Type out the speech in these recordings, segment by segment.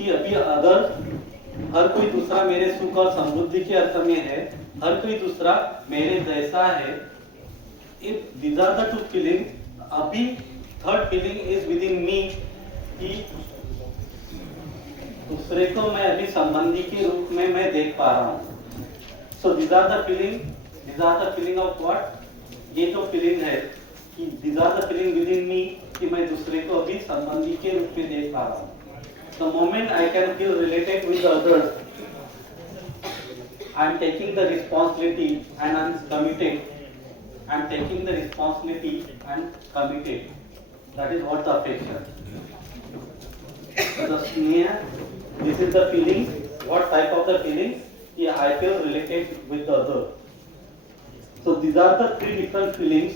क्योंकि अभी अगर हर कोई दूसरा मेरे सुख और समृद्धि के अर्थ में है, हर कोई दूसरा मेरे जैसा है, if these are the two feeling, अभी third feeling is within me कि दूसरे को मैं अभी संबंधी के रूप में मैं देख पा रहा हूँ। So these are the feeling of what, ये जो फीलिंग है कि these are the feeling within me कि मैं दूसरे को अभी संबंधी के रूप में देख पा रहा हूँ। The moment I can feel related with the others, I am taking the responsibility and I am committed. I am taking the responsibility and committed. That is what the affection. So the sneha, this is the feeling. What type of the feeling? Yeah, I feel related with the other. So these are the three different feelings.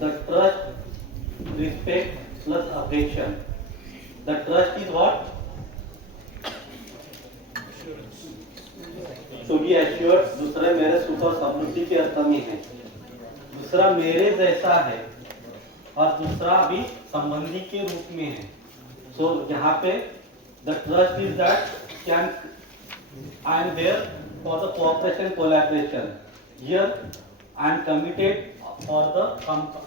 The trust, respect plus affection. The trust is what? To be assured, दूसरा मेरे सुख और समृद्धि के अर्थ में है, दूसरा मेरे जैसा है और दूसरा भी संबंधी के रूप में है। So यहाँ पे the trust is that can I am there for the cooperation collaboration. Here I am committed for the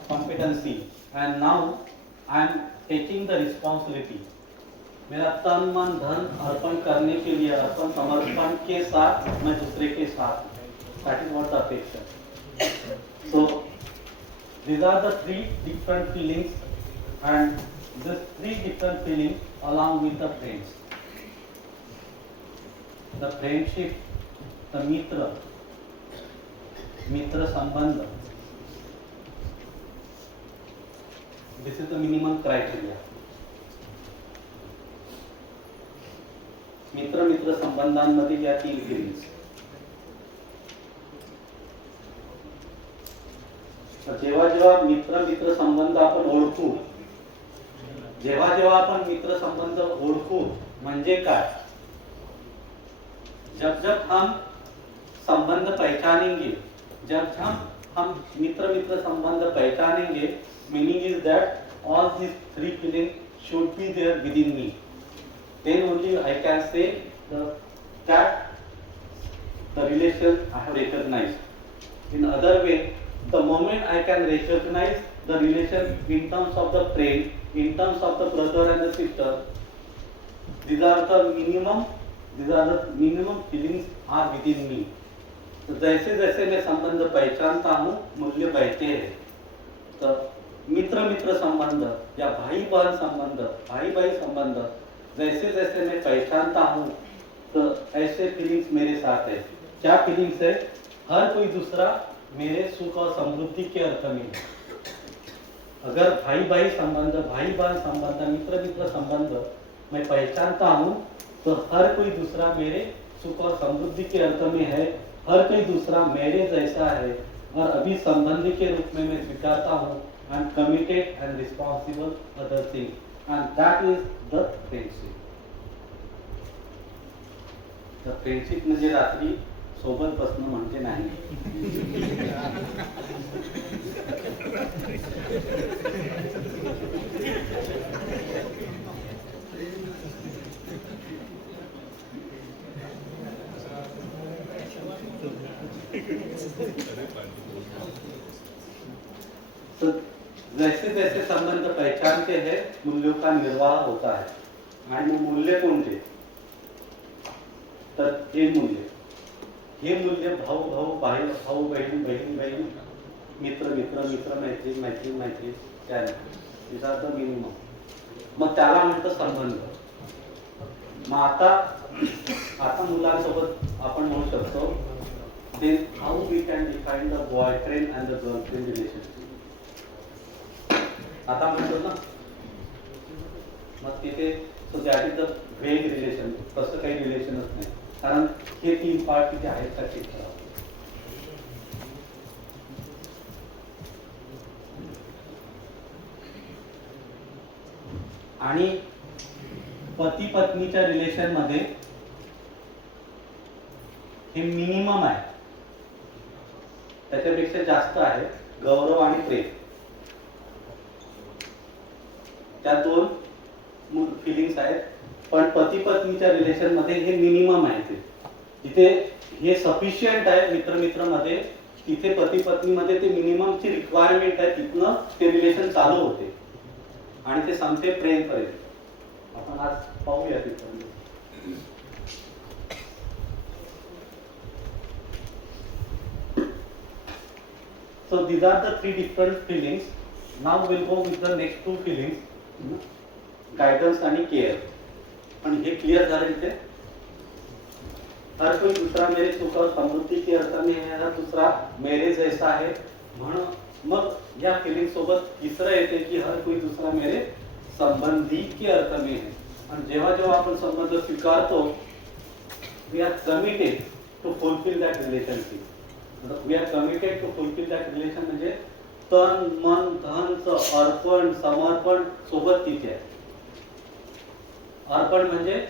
competency and now I am taking the responsibility. मेरा तन मन धन अर्पण करने के लिए, अर्पण समर्पण के साथ मैं दूसरे के साथ, that is what the affection. So these are the three different feelings and these three different feelings along with the friends. The friendship, the mitra संबंध. This is the minimum criteria. मित्र संबंधांमध्ये या तीन फिलिंग्स. जेव्हा जेव्हा मित्र संबंध आपण ओळखू, जेव्हा आपण मित्र संबंध ओळखू म्हणजे काय, जब हम संबंध पहचानेंगे, जब हम मित्र संबंध पहचानेंगे, meaning is that all these three feelings should be there within me. Then only I can say that the relation I have recognized. In other way, the moment I can recognize the relation in terms of the friend, in terms of the brother and the sister, these are the minimum feelings are within me. तो जैसे जैसे मैं संबंध पहचानता हूँ, मूल्य बढ़ते हैं. तो मित्र संबंध या भाई बहन संबंध, भाई भाई संबंध जैसे जैसे मैं पहचानता हूँ, तो ऐसे फीलिंग्स मेरे साथ है. क्या फीलिंग्स है? हर कोई दूसरा मेरे सुख और समृद्धि के अर्थ में है. अगर भाई भाई संबंध, भाई बहन संबंध, मित्र संबंध मैं पहचानता हूँ, तो हर कोई दूसरा मेरे सुख और समृद्धि के अर्थ में है, हर कोई दूसरा मेरे जैसा है और अभी संबंधी के रूप में मैं स्वीकारता हूँ. I am committed and responsible other thing, and that is the friendship. The friendship म्हणजे रात्री सोबत बसणं म्हणजे नाही. तो जैसे जैसे संबंध पहचानते हैं, मूल्यों का निर्वाह होता है. आणि मग मूल्य कोणते? तर हे मूल्य भाऊ बहीण मित्र मैत्री त्याने विचारतं मिनिमम. मग त्याला म्हणतं संबंध. मग आता मुलांसोबत आपण म्हणू शकतो, then how we can define the boyfriend and the girlfriend relationship. आता म्हणतो ना, मग तिथे सो दॅट इज द वेग रिलेशन. तसं काही रिलेशनच नाही, कारण हे तीन पार्ट तिथे आहेत का चेक करा. आणि पती पत्नीच्या रिलेशन मध्ये हे मिनिमम आहे. त्याच्यापेक्षा जास्त आहे गौरव आणि प्रेम. त्या दोन फिलिंग्स आहेत. पण पती पत्नीच्या रिलेशन मध्ये हे मिनिमम आहे. जिथे हे सफिशियंट आहे मित्र मित्र मध्ये, तिथे पती पत्नी मध्ये ते मिनिममची रिक्वायरमेंट आहे, तिथनं ते रिलेशन चालू होते आणि ते संपते प्रेम पर्यंत. आपण आज पाहूया तिथं. So these are the three different feelings. Now we'll go with the next two feelings, guidance आणि care. पण हे क्लियर झालं इथे. हर कोई दूसरा मेरे सुख और समृद्धि के अर्थ में है, हर दूसरा मेरे जैसा है. म्हणून मग या फिलिंग सोबत तिसरं येते की हर कोई दूसरा मेरे संबंधी के अर्थ में है. आणि जेव्हा जेव्हा आपण संबंध स्वीकारतो, we are committed to fulfil that relationship. We are committed to fulfil that relation म्हणजे तन मन धनचं अर्पण समर्पण सोबत तिथे आहे. अर्पण म्हणजे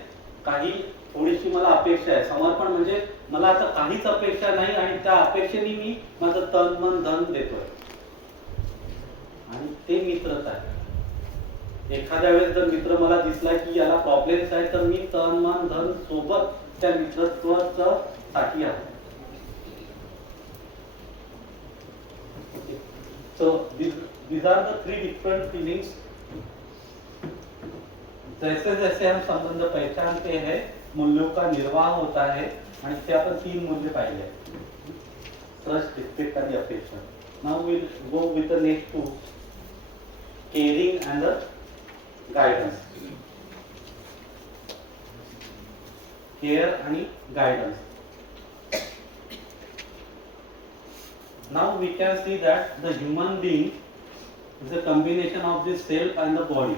काही थोडीशी मला अपेक्षा आहे, समर्पण म्हणजे मला आता काहीच अपेक्षा नाही आणि त्या अपेक्षेने मी माझं तन मन धन देतोय. आणि ते मित्रता आहे. एखाद्या वेळेस जर मित्र मला दिसला की याला प्रॉब्लेम्स आहे, तर मी तन मन धन सोबत त्या मित्रत्वाचा साठी आहे. So these are the three different feelings. जैसे जैसे हम संबंध पहचानते हैं, मूल्यों का निर्वाह होता है. आणि ते आपण तीन मूल्य पाहिले, ट्रस्ट, रिस्पेक्ट आणि affection. Now will go with the next two, caring and the guidance. Care आणि guidance. Now we can see that the human being is a combination of the self and the body.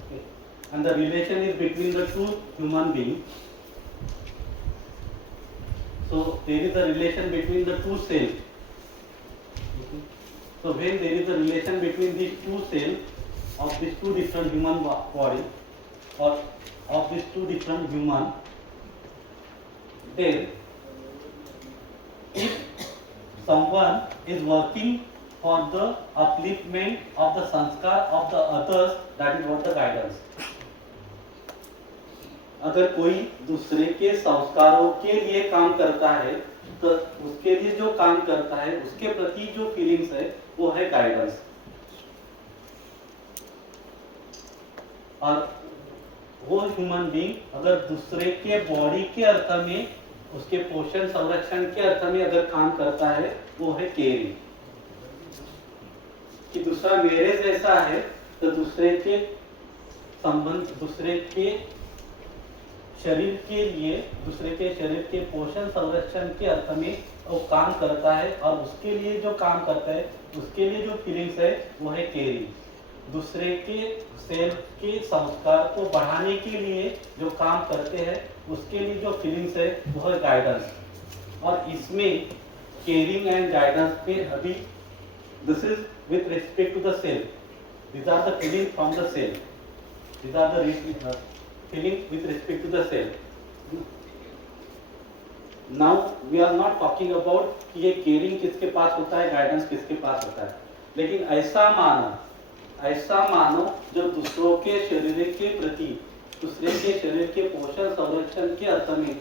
Okay. And the relation is between the two human beings. So there is a relation between the two self. Okay. So when there is a relation between these two self of these two different human body, or of these two different human, then if someone is working for the upliftment of the sanskar of the others, that is what the guidance. अगर कोई दूसरे के संस्कारों के लिए काम करता है, तो उसके लिए जो काम करता है उसके प्रति जो फीलिंग्स है वो है गाइडेंस. और वो ह्यूमन बीइंग अगर दूसरे के बॉडी के अर्थ में, उसके पोषण संरक्षण के अर्थ में अगर काम करता है, वो है केयरिंग. कि दूसरा मेरे जैसा है, तो दूसरे के संबंध, दूसरे के शरीर के लिए, दूसरे के शरीर के पोषण संरक्षण के अर्थ में वो काम करता है. और उसके लिए जो काम करता है, उसके लिए जो फीलिंग्स है वो है केयरिंग. दूसरे के सेल्फ के संस्कार को बढ़ाने के लिए जो काम करते हैं, उसके लिए जो फीलिंग्स है वो है गाइडेंस. और इसमें केयरिंग एंड गाइडेंस पे अभी this is with respect to the self. These are the feeling from the self. These are the feeling with respect to the self. Now we are not talking about कि ये caring किसके pass होता है, guidance किसके pass होता है. लेकिन ऐसा मानो जो दूसरों के शरीर के प्रति, दूसरे के शरीर के पोषण संरक्षण के अर्थ में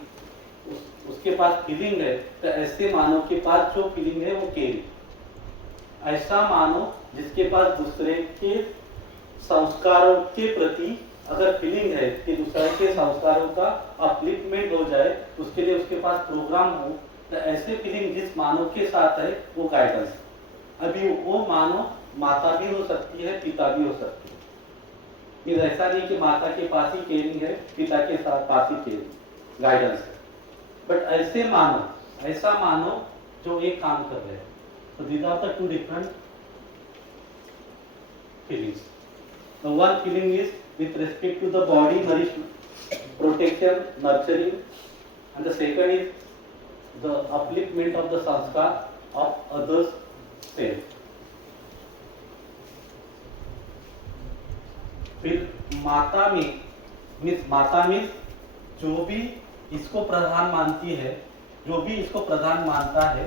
उसके पास फीलिंग है, तो ऐसे मानव के पास जो फीलिंग है वो केयरिंग. ऐसा मानो जिसके पास दूसरे के संस्कारों के प्रति अगर फीलिंग है कि दूसरे के संस्कारों का अपलिफ्टमेंट हो जाए, उसके लिए उसके पास प्रोग्राम हो, तो ऐसे फीलिंग जिस मानव के साथ है वो गाइडेंस. अभी वो मानव माता भी हो सकती है, पिता भी हो सकती है. फिर ऐसा नहीं कि माता के पास ही केयरिंग है, पिता के साथ पास ही केयरिंग गाइडेंस है. बट ऐसा मानो जो एक काम कर रहे हैं. So these are the two different feelings. The one feeling is with respect to the body, nourishment, protection, nurturing, and the second is the upliftment of the sanskar of others' self. फिर माता में जो भी इसको प्रधान मानती है, जो भी इसको प्रधान मानता है,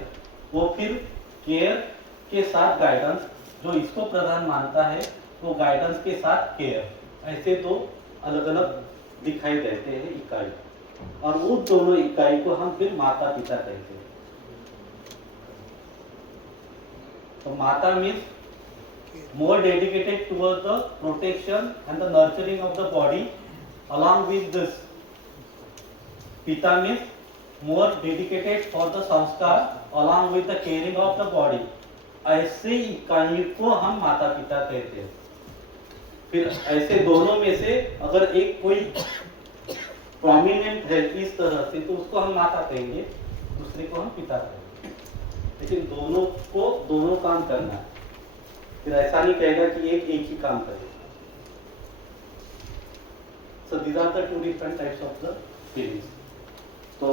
वो फिर केयर के साथ गाइडेंस, जो इसको प्रधान मानता है वो गाइडेंस के साथ केयर, ऐसे दो अलग अलग दिखाई देते हैं इकाई, और वो दोनों इकाई को हम फिर माता पिता कहते हैं। तो माता means more dedicated towards the protection and the nurturing of the body. Along with this, Pita means more dedicated for the sanskar along with the caring of the body. ऐसे इकाई को हम माता पिता कहते हैं। फिर ऐसे दोनों में से अगर एक कोई प्रोमिनेंट है इस तरह से तो उसको हम माता कहेंगे, दूसरे को हम पिता कहेंगे, लेकिन दोनों को दोनों काम करना है। फिर ऐसा नहीं कहेगा कि एक ही काम करे। So these are the two different types of the feelings. तो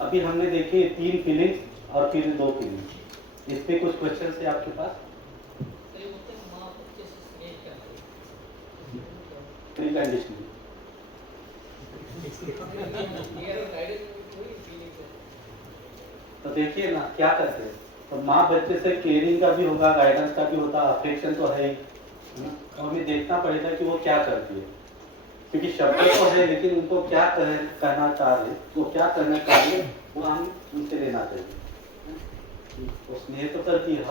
अभी हमने देखे 3 फीलिंग्स और फिर 2 फीलिंग्स। इस पे कुछ क्वेश्चन है आपके पास? प्रीकंडीशनिंग। तो देखिए ना क्या करते हैं, तो माँ बच्चे से केयरिंग का भी होगा, गाइडेंस का भी होता, अफेक्शन तो है ही, और हमें देखना पड़ेगा कि वो क्या करती है, क्योंकि शब्द तो है लेकिन उनको क्या कहना चाह रहे, वो क्या करना चाहिए वो हम उनसे लेना चाहिए। वो स्नेह तो करती है,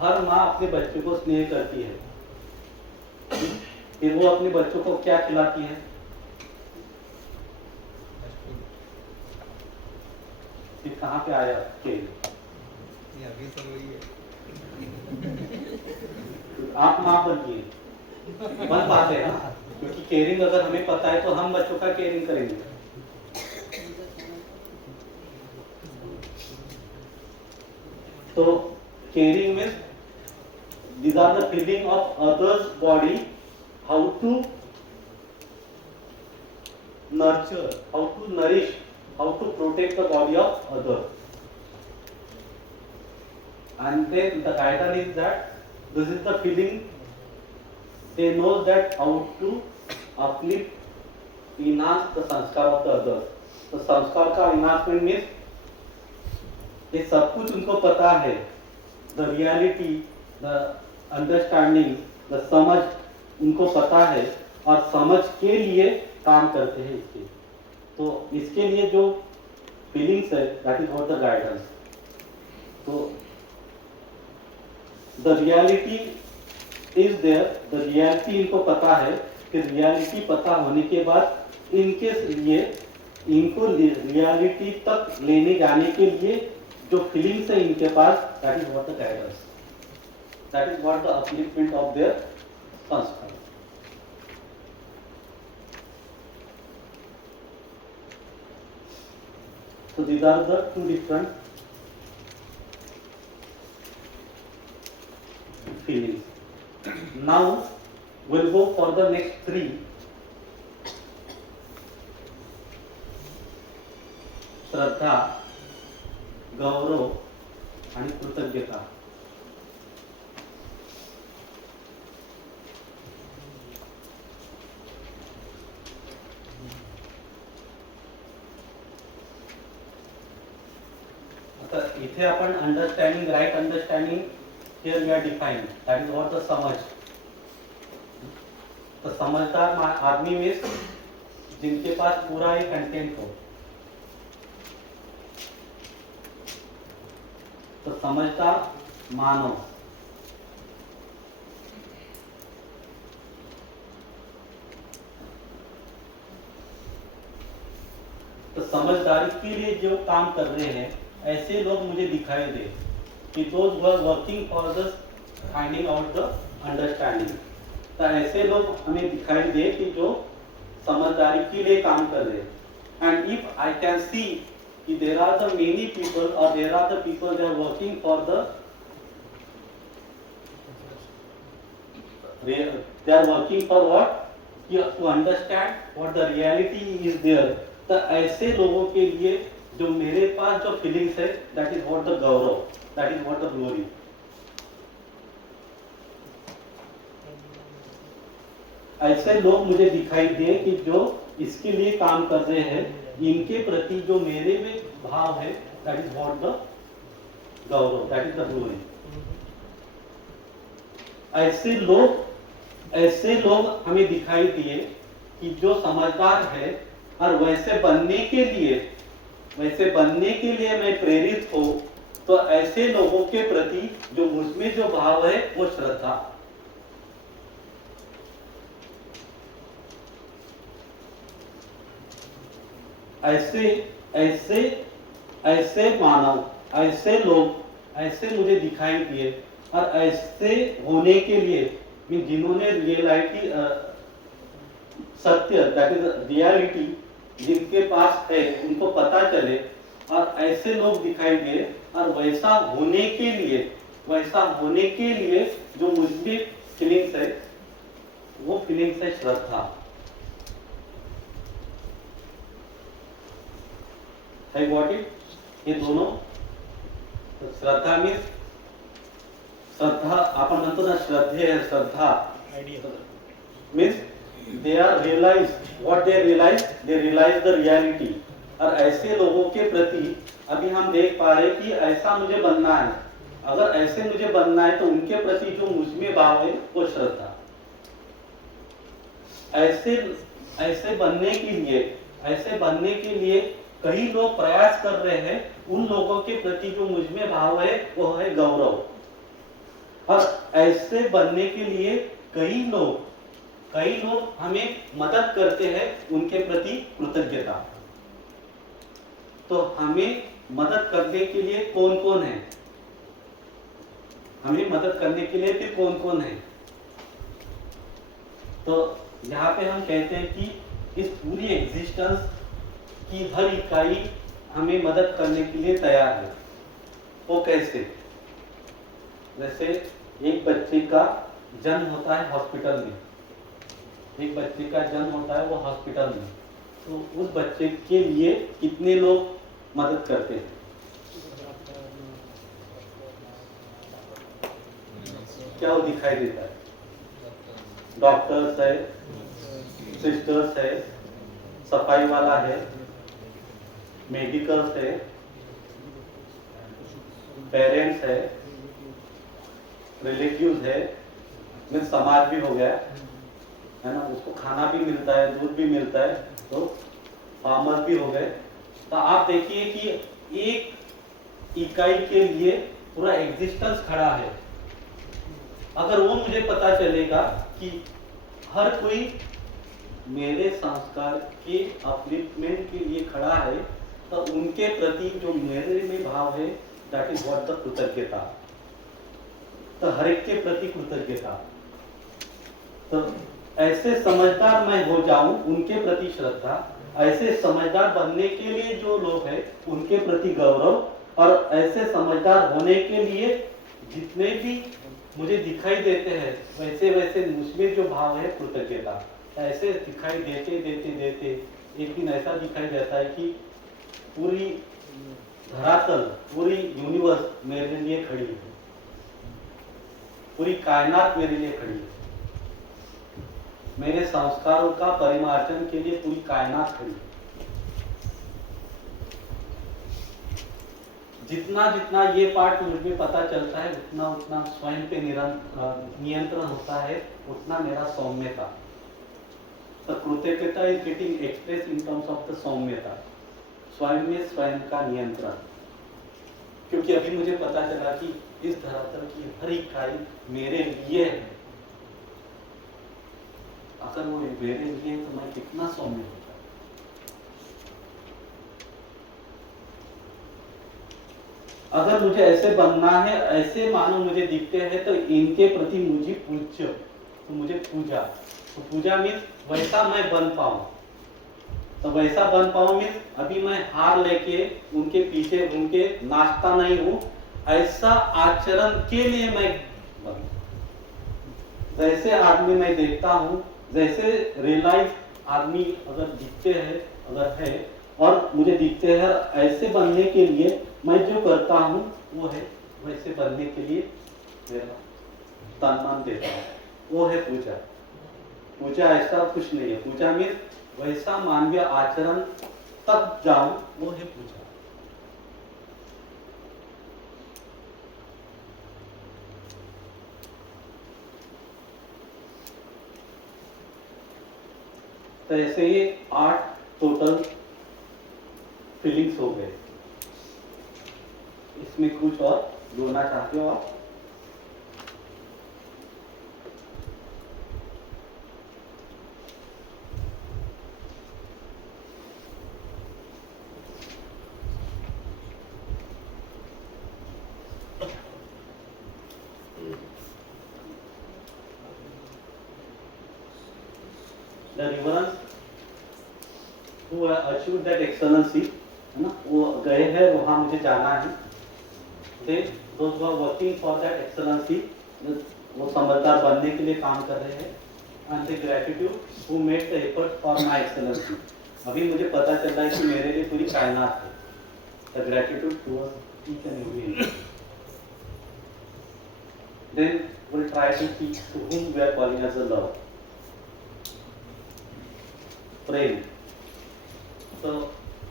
हर माँ अपने बच्चे को स्नेह करती है, फिर वो अपने बच्चों को क्या खिलाती है? फिर कहाँ पे आया केयरिंग? अभी तो वही है। आप माँ बन पाते हैं ना, क्योंकि केयरिंग अगर हमें पता है तो हम बच्चों का केयरिंग करेंगे। तो केयरिंग में these are the feeling of others body, how to nurture, how to nourish, how to protect the body of others. And then the guidance is that this is the feeling, they know that how to uplift, enhance the sanskar of the others. तो संस्कार का enhancement means ये सब कुछ उनको पता है, the reality, the understanding, the समझ उनको पता है, और समझ के लिए काम करते हैं इसके। तो इसके लिए जो फीलिंग्स है that is what the guidance. तो the reality is there, the reality इनको पता है, फिर reality पता होने के बाद इनके लिए इनको reality तक लेने जाने के लिए जो feelings है इनके pass, that is what the guidance, that is what the upliftment of their sanskar. So these are the two different feelings. Now we'll go for the next 3. श्रद्धा, गौरव आणि कृतज्ञता. आता इथे आपण understanding, right understanding, here we are defined, that is what the समझ. तो समझदार आदमी में जिनके पास पूरा एक कंटेंट हो, तो समझदार मानव. तो समझदारी के लिए जो काम कर रहे हैं ऐसे लोग मुझे दिखाई दे कि those who are working for the finding out the understanding. तो ऐसे लोग हमें दिखाई दे कि जो समझदारी के लिए काम कर रहे हैं. And if I can see कि there are the many people or there are the people they are working for the, they are working for what? To understand what the reality is there. तो ऐसे लोगों के लिए जो मेरे pass जो feelings है, that is what the Gaurav, that is what the glory. ऐसे लोग मुझे दिखाई दे कि जो इसके लिए काम कर रहे हैं, इनके प्रति जो मेरे में भाव है, that is what the Gaurav, that is the glory. ऐसे लोग हमें दिखाई दिए कि जो समझदार है और वैसे बनने के लिए मैं प्रेरित हो, तो ऐसे लोगों के प्रति जो मुझमें जो भाव है वो श्रद्धा। ऐसे ऐसे ऐसे मानव, ऐसे लोग, ऐसे मुझे दिखाई दिए और ऐसे होने के लिए जिन्होंने रियलिटी, सत्य, दैट इज रियलिटी जिनके पास है, उनको पता चले और ऐसे लोग दिखाई दिए और वैसा होने के लिए जो मुझमें फीलिंग्स है, वो फीलिंग्स है श्रद्धा। है गॉट इट? ये दोनों श्रद्धा मीन्स, श्रद्धा आपण म्हणतो ना, श्रद्धा means they are realise what they realise the reality. और ऐसे लोगों के प्रति अभी हम देख पा रहे कि ऐसा मुझे बनना है, अगर ऐसे मुझे बनना है तो उनके प्रति जो मुझमें भाव है वो श्रद्धा। ऐसे बनने के लिए कई लोग प्रयास कर रहे हैं, उन लोगों के प्रति जो मुझमें भाव है वो है गौरव। और ऐसे बनने के लिए कई लोग हमें मदद करते हैं, उनके प्रति कृतज्ञता। तो हमें मदद करने के लिए कौन कौन है? हमें मदद करने के लिए फिर कौन कौन है? तो यहाँ पे हम कहते हैं कि इस पूरी एग्जिस्टेंस की हर इकाई हमें मदद करने के लिए तैयार है। वो कैसे? जैसे एक बच्चे का जन्म होता है हॉस्पिटल में, वो हॉस्पिटल में, तो उस बच्चे के लिए कितने लोग मदद करते हैं? क्या वो दिखाई देता है? डॉक्टर्स है, सिस्टर्स है, सफाई वाला है, मेडिकल्स है, पेरेंट्स है, रिलेटिव्स है, में समाज भी हो गया है ना, उसको खाना भी मिलता है, दूध भी मिलता है, तो फार्मर्स भी हो गए। तो आप देखिए कि एक इकाई के लिए पूरा एग्जिस्टेंस खड़ा है। अगर वो मुझे पता चलेगा कि हर कोई मेरे संस्कार के अपलिफ्टमेंट के लिए खड़ा है, तो उनके प्रति जो मेरे में भाव है, दैट इज व्हाट द कृतज्ञता। तो हर एक के प्रति कृतज्ञता। तो ऐसे समझदार मैं हो जाऊं, उनके प्रति श्रद्धा। ऐसे समझदार बनने के लिए जो लोग हैं, उनके प्रति गौरव। और ऐसे समझदार होने के लिए जितने भी मुझे दिखाई देते हैं, वैसे मुझमें जो भाव है कृतज्ञता। ऐसे दिखाई देते एक दिन ऐसा दिखाई देता है कि पूरी धरातल, पूरी यूनिवर्स मेरे लिए खड़ी है, पूरी कायनात मेरे लिए खड़ी है, मेरे संस्कारों का परिमार्जन के लिए पूरी कायनात खड़ी है। जितना ये पार्ट मुझे पता चलता है, उतना स्वयं पे नियंत्रण होता है, उतना मेरा सौम्यता। तो कृतज्ञता is getting express in terms of the सौम्यता, स्वयं में स्वयं का नियंत्रण। क्योंकि अभी मुझे पता चला कि इस धरातल की हर इकाई मेरे लिए है। अगर वो मेरे लिए, तो मैं कितना सौम्य होता। अगर मुझे ऐसे बनना है, ऐसे मानो मुझे दिखते हैं, तो इनके प्रति मुझे पूज्य, तो मुझे पूजा। तो पूजा मीन्स वैसा मैं बन पाऊं। तो वैसा बन पाऊं मीन्स अभी मैं हार लेके उनके पीछे उनके नाचता नहीं हूं, ऐसा आचरण के लिए मैं बनूं। जैसे आदमी मैं देखता हूं, जैसे रियलाइज आदमी अगर दिखते हैं, अगर है और मुझे दिखते हैं, ऐसे बनने के लिए मैं जो करता हूं वो है, वैसे बनने के लिए मेरा तन मन देता हूं, वो है पूजा। पूजा ऐसा कुछ नहीं है। पूजा में वैसा मानवीय आचरण तक जाऊं, वो है पूजा। तो ऐसे ये 8 टोटल फीलिंग्स हो गए। इसमें कुछ और जोड़ना चाहते हो आप? The reverence who have achieved that excellency, है ना, वो गए हैं, वहाँ मुझे जाना है। They those who are working for that excellency, वो समझदार बनने के लिए काम कर रहे हैं। And the gratitude who made the effort for my excellency. अभी मुझे पता चल रहा है कि मेरे लिए पूरी कायनात है। The gratitude towards each and every individual. Then we'll try to teach to whom we are calling as a love. Prem. So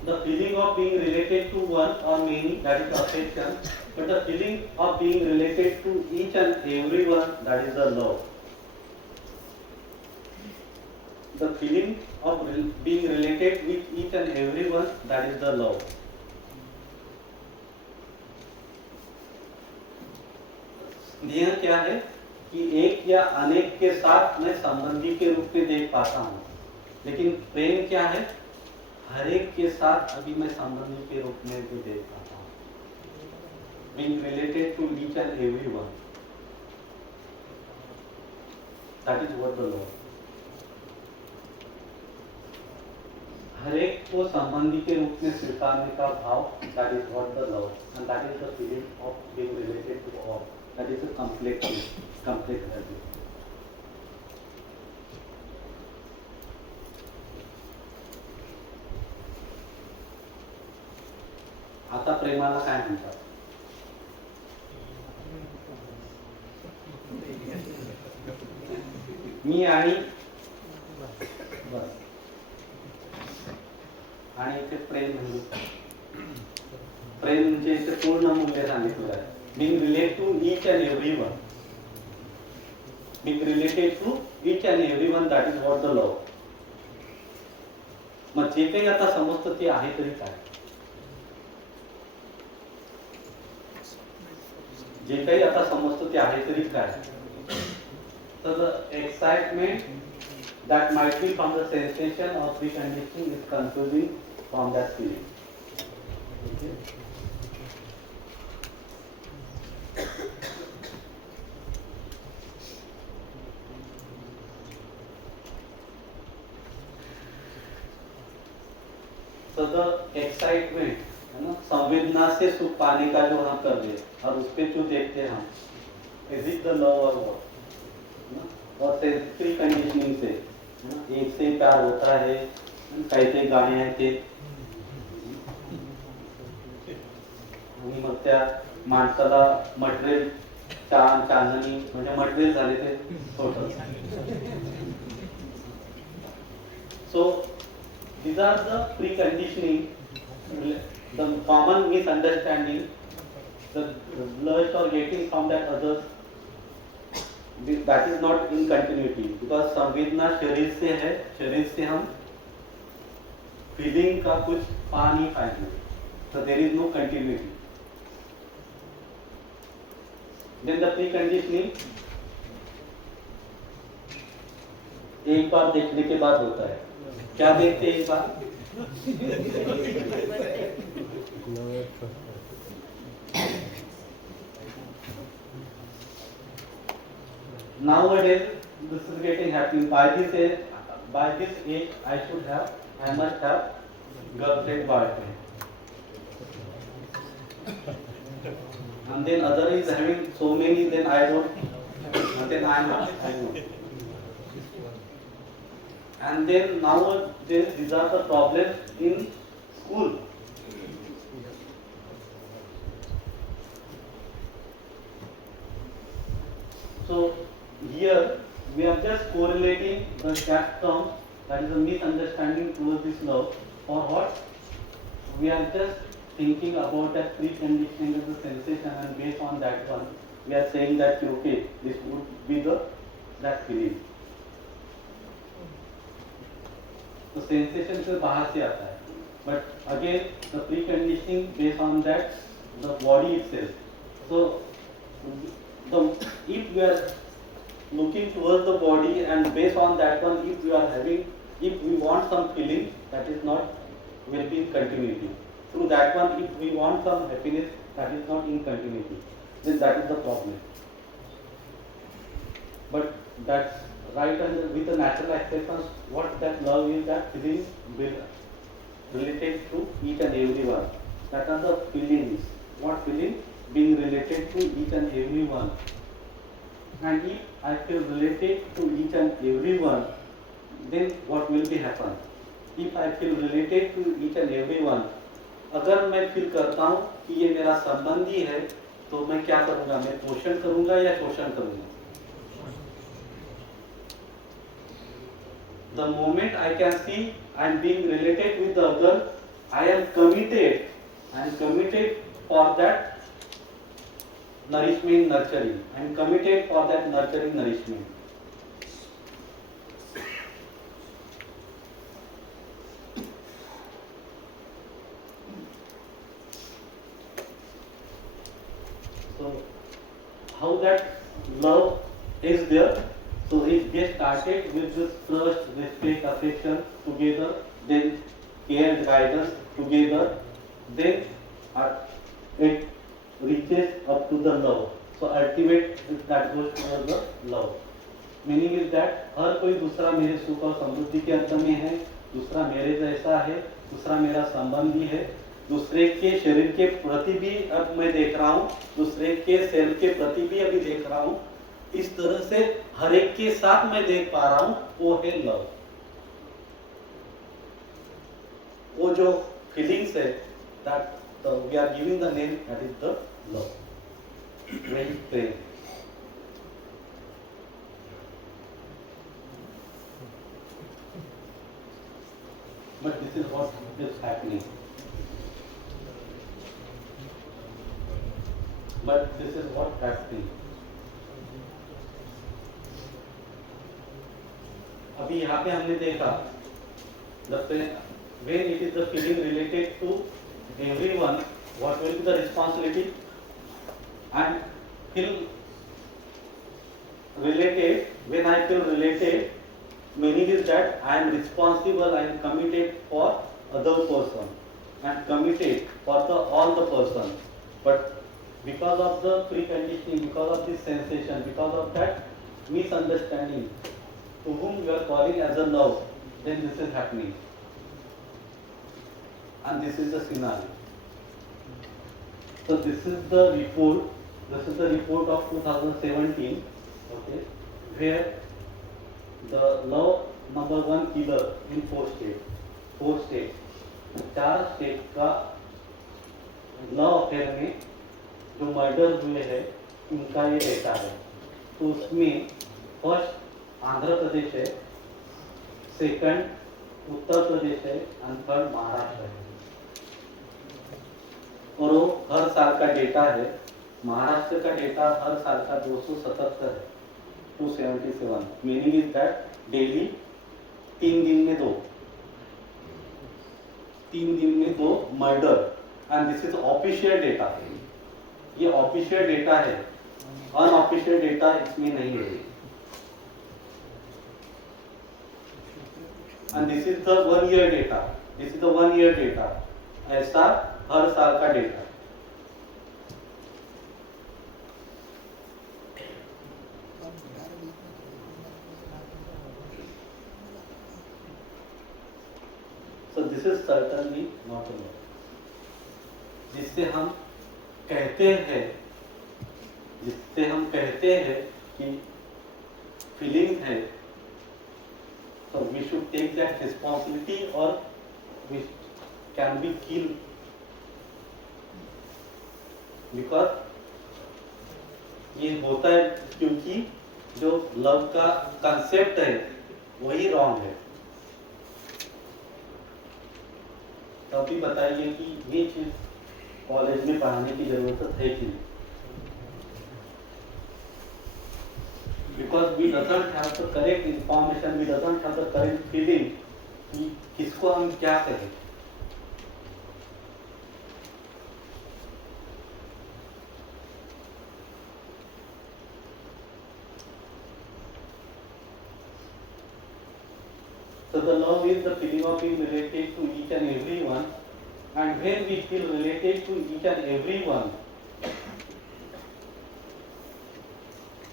the feeling of being related to one or many, that is affection, but the feeling of being related to each and everyone, that is the love. The feeling of being related with each and everyone, that is the love. स्नेह क्या है कि एक या अनेक के साथ मैं संबंधी के रूप में देख पाता हूँ, लेकिन प्रेम क्या है, हर एक के साथ अभी मैं संबंधी के रूप में भी देख पाता हूँ। Being related to each and everyone, that is what the love. हर एक को संबंधी के रूप में स्वीकारने का भाव, that is what the love, and that is the feeling of being related to all. That is a complete value. आता प्रेमाला काय म्हणतात? मी आणि बस, आणि इथे प्रेम म्हणजे प्रेम म्हणजे इथे पूर्ण मूल्य सांगितलं आहे. Being related to each and everyone. Being related to each and everyone, that is what the love. मग जे काही आता समजतं ते आहे तरी काय? जे काही आता समजतं ते आहे तरी काय? तर the excitement that might be from the sensation of preconditioning is confusing from that feeling. Okay? So the excitement, है ना, संवेदना से सुख पाने का जो हम कर रहे हैं और उस पे जो देखते हैं हम, is it the love or what? और सेंसरी कंडीशनिंग से, है ना, एक से प्यार होता है, काही काही गाणे आहेत ते, आणि मग त्या माणसाला मटेरियल चांदणी म्हणजे मटेरियल झाले ते total. So these are the preconditioning, the common misunderstanding, the lust or getting from that others, that is not in continuity, because संवेदना शरीर से है, शरीर से हम फीलिंग का कुछ पा नहीं पाएंगे, so there is no continuity. Then the preconditioning एक बार देखने के बाद होता है. क्या देखते हैं एक बार? Nowadays this is getting happening. By this age I must have girlfriend, boyfriend, and then other is having so many, then I don't, and then I know. And then nowadays these are the problems in school. So here we are just correlating the gap terms, that is a misunderstanding towards this love. For what? We are just thinking about that preconditioning of the sensation, and based on that one, we are saying that okay, this would be that feeling. तो sensation से बाहर से आता है, but again the pre conditioning based on that the body itself. So the if we are looking towards the body and based on that one, if we want some feeling, that is not will be in continuity. Through that one, if we want some happiness, that is not in continuity, then that is the problem. But that's right, and with the natural acceptance, what that love is, that feeling will related to each and every one. That are the feelings. What feeling being related to each and every one. And if I feel related to each and every one, then what will be happen? If I feel related to each and every one, अगर मैं feel करता हूँ कि ये मेरा संबंधी है, तो मैं क्या करूँगा? मैं पोषण करूँगा या शोषण करूँगा? The moment I can see I am being related with the other, I am committed. I am committed for that nourishment, nurturing. I am committed for that nurturing, nourishment. So, how that love is there? So it gets started with this trust, respect, affection together, then care and guidance together, then it reaches up to the love. So ultimate that goes towards the love. Meaning is that हर कोई दूसरा मेरे सुख और समृद्धि के अंत में है, दूसरा मेरे जैसा है, दूसरा मेरा संबंधी है, दूसरे के शरीर के प्रति भी अब मैं देख रहा हूँ, दूसरे के सेल के प्रति भी अभी देख रहा हूँ. इस तरह से हर एक के साथ मैं देख पा रहा हूँ, वो है लव. वो जो फीलिंग्स है, that we are giving the name, that is the love. Very plain. But this is what is happening. But this is what happening. अभी यहाँ पे हमने देखा, when it is the feeling related to everyone, what will be the responsibility? And feel related. When I feel related, meaning is that I am responsible, I am committed for other person, and committed for all the person. But because of the preconditioning, because of this sensation, because of that misunderstanding, to whom you are calling as a love, then this is happening. And this is the scenario. So this is the report. This is the report of 2017. Okay, where the law number 1 killer in 4 states. 4 states. 4 state का law affair में जो murder हुए हैं उनका ये data है. तो उसमें फर्स्ट आंध्र प्रदेश है, सेकंड उत्तर प्रदेश है, और थर्ड महाराष्ट्र है. और वो हर साल का डेटा है. महाराष्ट्र का डेटा हर साल का 277 है, 277. मीनिंग इज दैट डेली 3 दिन में 2 murder. End this is official data. ये ऑफिशियल डेटा है, अनऑफिशियल डेटा इसमें नहीं है. End this is the 1 year data. This is the 1 year data. ऐसा हर साल का data. So this is certainly not a law. जिससे हम कहते हैं कि फीलिंग है, so we should take that responsibility or we can be killed, because ये होता है क्योंकि जो लव का कंसेप्ट है वही रॉन्ग है. तो अभी बताइए कि ये चीज कॉलेज में पढ़ाने की जरूरत है कि नहीं? Because we doesn't have the correct information, we doesn't have the correct feeling, कि किसको हम क्या कहें। So the love is the feeling of being related to each and everyone, and when we feel related to each and everyone,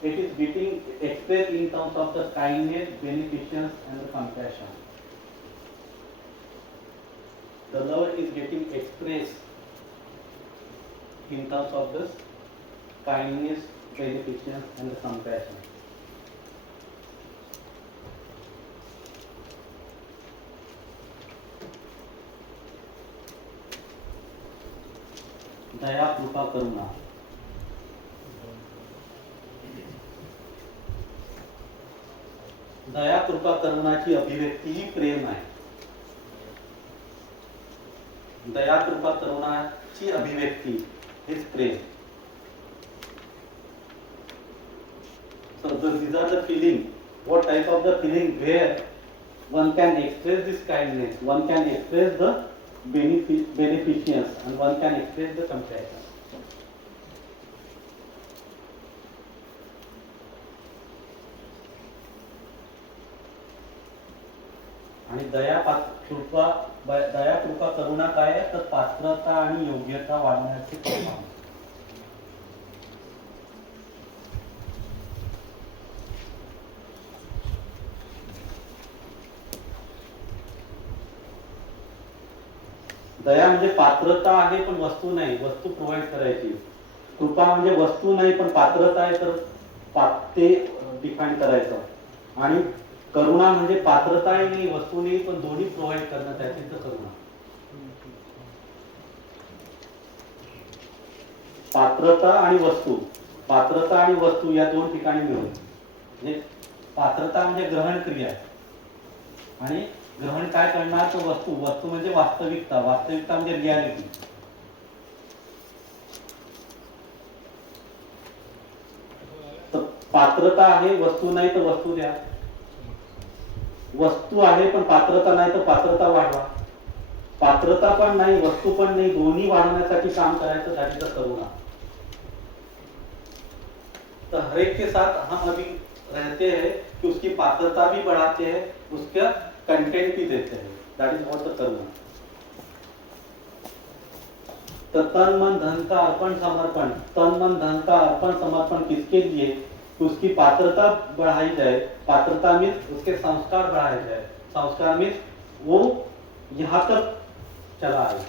it is getting expressed in terms of the kindness, beneficence, and the compassion. The love is getting expressed in terms of this kindness, beneficence, and the compassion. दया, कृपा, करुणा. दया, कृपा, करुणाची अभिव्यक्ती ही प्रेम आहे. दया, कृपा, करुणाची अभिव्यक्ती हेच प्रेम. So these are the feeling. What type of the feeling where one can express this kindness, one can express the beneficence, and one can express the compassion. आणि दया कृपा करुणा काय आहे तर पात्रता आणि योग्यता वाढवण्याचे परिणाम. दया म्हणजे पात्रता आहे पण वस्तू नाही, वस्तू प्रोव्हाइड करायची. कृपा म्हणजे वस्तू नाही पण पात्रता आहे तर ते डिफाईन करायचं. आणि करुणा म्हणजे पात्रता नाही, वस्तू नाही, पण दोन्ही प्रोव्हाइड करणं त्याची तर करुणा. पात्रता आणि वस्तू, पात्रता आणि वस्तू या दोन ठिकाणी मिळून म्हणजे पात्रता म्हणजे ग्रहण क्रिया आणि ग्रहण काय करणार तर वस्तू, वस्तू म्हणजे वास्तविकता, वास्तविकता म्हणजे रियालिटी. तर पात्रता आहे, वस्तू नाही तर वस्तू द्या. वस्तू आहे पण पात्रता नाही तर पात्रता वाढवा. पात्रता पण नाही, वस्तू पण नाही, दोन्ही वाढवण्यासाठी काम करायचं साठी तर करुणा. तो हर एक के साथ हम अभी रहते हैं कि उसकी पात्रता भी बढ़ाते हैं, उसका कंटेंट भी देते हैं. दैट इज व्हाट द करुणा. तो तन मन धन का अर्पण समर्पण, तन मन धन का अर्पण समर्पण किसके लिए कि उसकी पात्रता बढ़ाई जाए. पात्रता मीन्स उसके संस्कार बढ़ाए जाए. संस्कार मीन्स वो यहाँ तक चला है,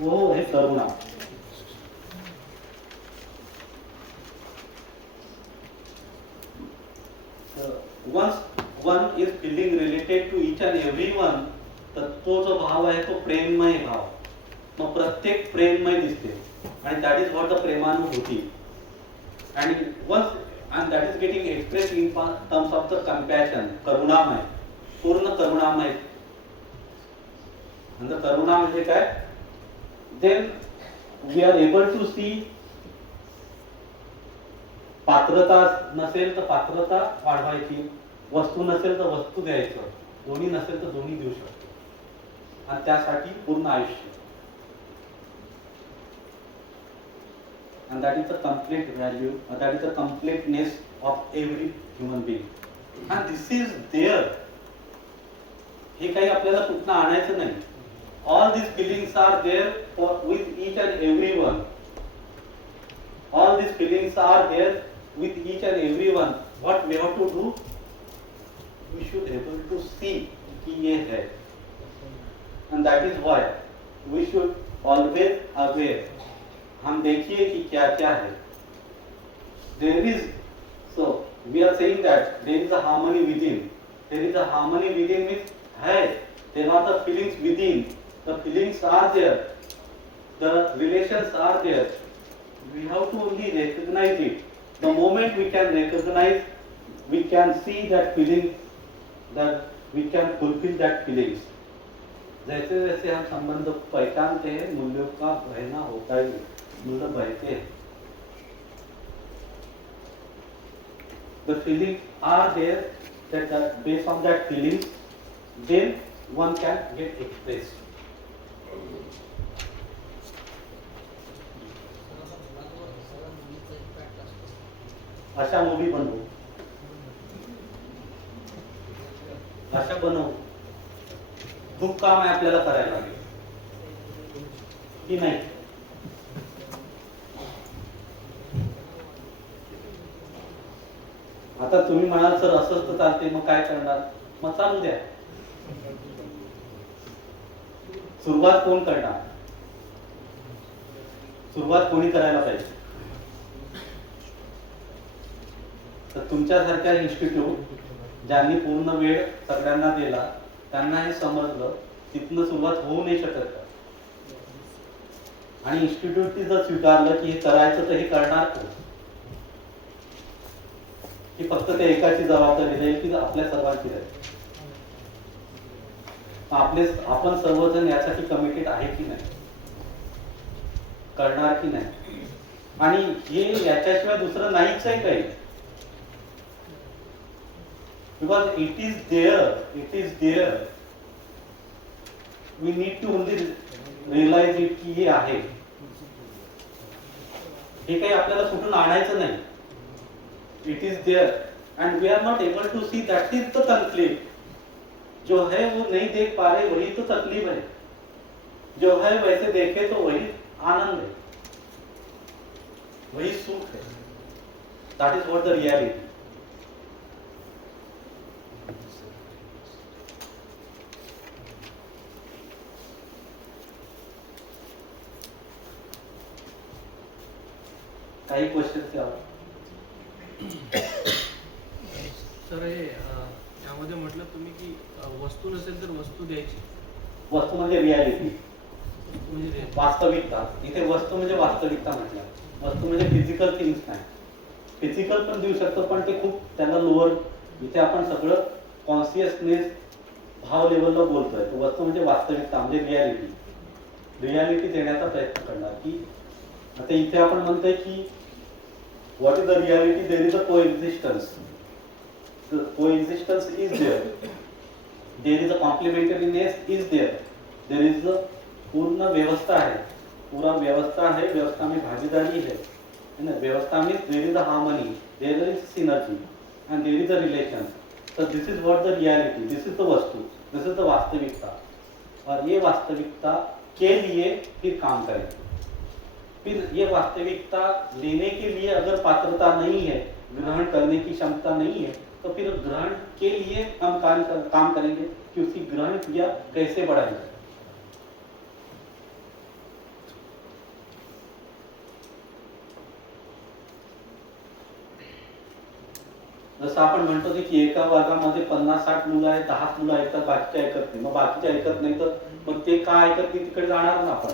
वो है करुणा. Once one is feeling related to each and everyone, तर तो जो भाव आहे तो प्रेममय भाव. मग प्रत्येक प्रेममय दिसते आणि दॅट इज व्हॉट द प्रेमानुभूती. आणि once and that is getting expressed in terms of the compassion, करुणामय, पूर्ण करुणामय. म्हणजे करुणा म्हणजे काय, then we are able to see. पात्रता नसेल तर पात्रता वाढवायची, वस्तू नसेल तर वस्तू द्यायचं, दोन्ही नसेल तर दोन्ही देऊ शकतो आणि त्यासाठी पूर्ण आयुष्य. and that is the complete value, that is the completeness of every human being. and this is there. हे काही आपल्याला कुठनं आणायचं नाही. all these feelings are there for with each and everyone. all these feelings are there with each and everyone. What we have to do, we should able to see कि ये है. and that is why we should always aware. हम देखिए कि क्या क्या है. there is, so we are saying that there is a harmony within. there is a harmony within means है, there are the feelings within. the feelings are there, the relations are there. we have to only recognize it. the moment we can recognize, we can see that feeling, that we can fulfill that feelings. जैसे जैसे हम संबंध पहचानते हैं, मूल्यों का बहना होता ही, मूल्य बहते हैं. the feelings are there, that based on that feelings then one can get expressed. अशा मुली बनवू, अशा बनवू. खूप काम आहे आपल्याला करायला की नाही. आता तुम्ही म्हणाल सर असंच तर चालते, मग काय करणार? मग चालू द्या. सुरुवात कोण करणार? सुरुवात कोणी करायला पाहिजे? तर तुमच्यासारख्या इन्स्टिट्यूट ज्यांनी पूर्ण वेळ सगळ्यांना दिला त्यांना हे समजलं, तिथनं सुरुवात होऊ नाही शकत का? आणि इन्स्टिट्यूटनी जर स्वीकारलं की हे करायचं तर हे करणार कोण? की फक्त ते एकाची जबाबदारी राहील की आपल्या सर्वांची राहील? आपण सर्वजण यासाठी कमिटेड आहे की नाही, करणार की नाही? आणि हे याच्याशिवाय दुसरं नाहीच आहे काही. Because it is there, we need to only realise it की हे आहे. हे काही आपल्याला कुठून आणायचं नाही. It is there and we are not able to see. That is the तकलीफ. जो है वो नहीं देख पा रहे, वही तो तकलीफ है. जो है वैसे देखे तो वही आनंद है, वही सुख है. That is what the reality. काही क्वेश्चन्स यावर? सर हे यामध्ये म्हटलं तुम्ही की वस्तू नसेल तर वस्तू द्यायची. वस्तू म्हणजे रियालिटी, म्हणजे वास्तविकता. इथे वस्तू म्हणजे वास्तविकता म्हटलं. वस्तू म्हणजे फिजिकल थिंग्स नाही. फिजिकल पण देऊ शकतो पण ते खूप त्याला लोअर. इथे आपण सगळं कॉन्शियसनेस भाव लेवलला बोलतोय. तर वस्तू म्हणजे वास्तविकता म्हणजे रियालिटी देण्याचा प्रयत्न करणार. की आता इथे आपण म्हणतोय की what is the reality? There is a coexistence. Coexistence is there. There is a complementariness is there. There is a पूर्ण व्यवस्था है, पूरा व्यवस्था है. व्यवस्था में भागीदारी है ना. व्यवस्था में there is a harmony, there is synergy and there is a relation. So this is what the reality, this is the वस्तु, this is the वास्तविकता. और ये वास्तविकता के लिए फिर काम करेंगे. फिर ये वास्तविकता लेने के लिए अगर पात्रता नहीं है, ग्रहण करने की क्षमता नहीं है, तो फिर ग्रहण के लिए हम काम करेंगे कि उसकी ग्रहण क्रिया कैसे बढ़ाएंगे. जसं आपण म्हणतो की एका वर्गामध्ये 50-60 मुलं आहेत, 10 मुलं ऐकतात, बाकीचे ऐकत नाही. मग बाकीचे ऐकत नाही तर मग ते का ऐकत नाही तिकडे जाणार ना आपण.